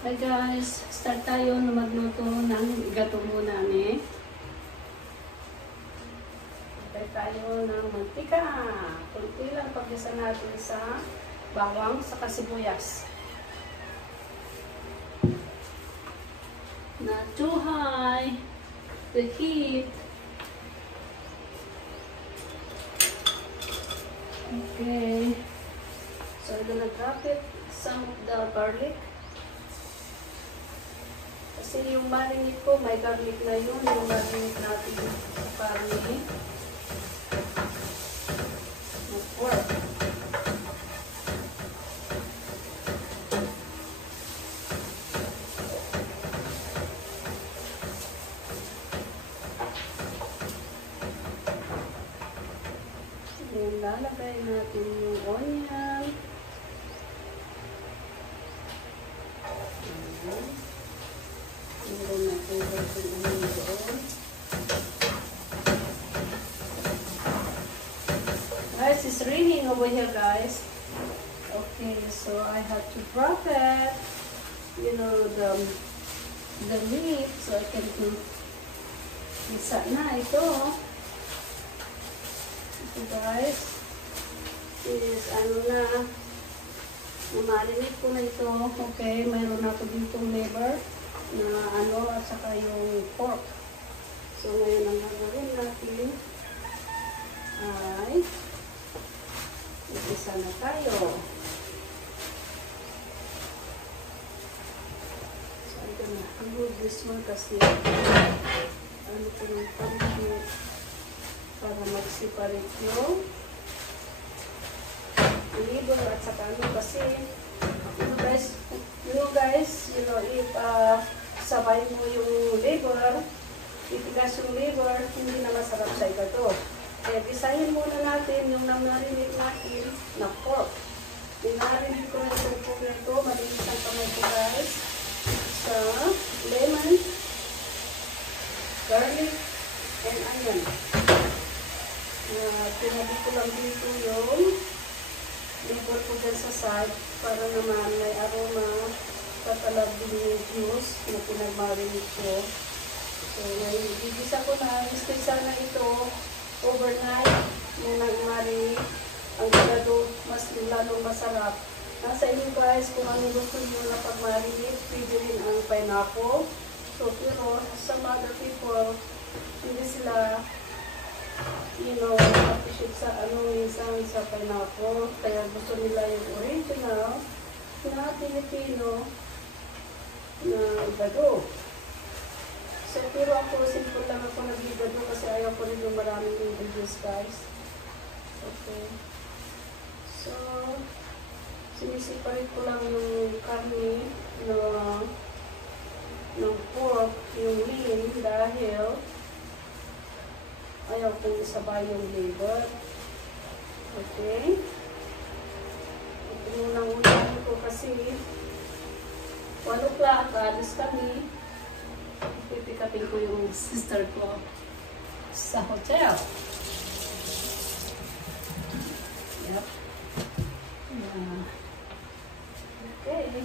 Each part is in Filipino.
Hi guys, start tayo na magluto ng gatomo namin. Start tayo ng mantika. Kunti lang pagkisa natin sa bawang sa sibuyas. Not too high the heat. Okay. So I'm gonna drop it some of the garlic. Kasi yung marinate ko, may garlic na yun. Yung marinate natin sa karne. Pork. Then, lalagay natin yung onion. Guys, it's raining over here, guys. Okay, so I have to drop it. You know, the meat, so I can isa na ito. Ito, guys. Is ano na. Marinate ko na ito. Okay, mayroon ako ditong liver na ano at saka yung pork. So ngayon ang gagawin natin ay isa na tayo. So I'm gonna remove this one kasi ano ko ng pangit para mag-separate yung liver at saka ano kasi you know, if sabay mo yung liver, itigas yung liver, hindi na masarap sa ito. Kaya gisahin muna natin yung namarinate natin na pork. Dinarinate ko na yung pork na ito, malinis ang kamay ko guys, sa lemon, garlic, and onion. Tinabi ko lang dito yung liver ko dyan sa side para naman may aroma patalab din yung juice na pinag-marinate ko. So, ngayon, igisa ko na. Stay sana ito overnight muna i-marinate. Ang sigado, mas lalong masarap. Nasa inyo guys, kung ano gusto nyo na pag-marinate, pwede rin ang pineapple. So, pero some other people, hindi sila you know, appreciate sa ano minsan sa pineapple. Kaya gusto nila yung original na Pilipino na gado. So, pero ako, simple lang ako nag-gado kasi ayaw ko rin yung maraming ingredients, guys. Okay. So, sinisiparate ko lang yung karne ng pork, yung lean, dahil ayaw kong isabay yung liver. Okay. Ito muna ko kasi 1 o'clock, alis kami. Pipikapin ko yung sister ko sa hotel. Yep. Yeah. Okay.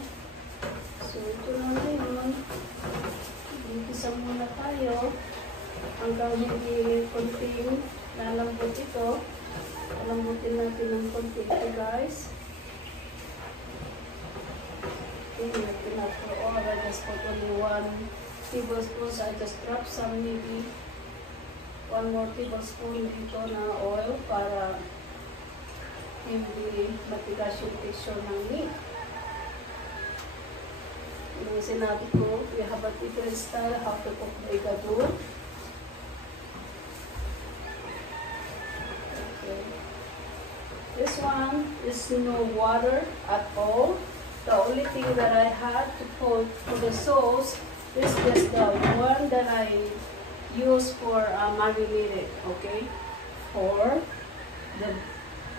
So, ito na yun. Igisa muna tayo. Hanggang hindi konting lalambot ito. Lalambutin natin ng konti ito, guys. Okay, natin na for all. I just put only 1 tablespoon. So I just drop some, maybe 1 more tablespoon dito na oil para hindi matigas yung texture ng meat. Yung sinabi ko, we have a different style how to cook the gado. This one is no water at all. The only thing that I had to put for the sauce is just the one that I use for marinated, okay? For the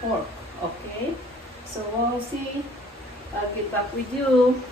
pork, okay? So we'll see. I'll get back with you.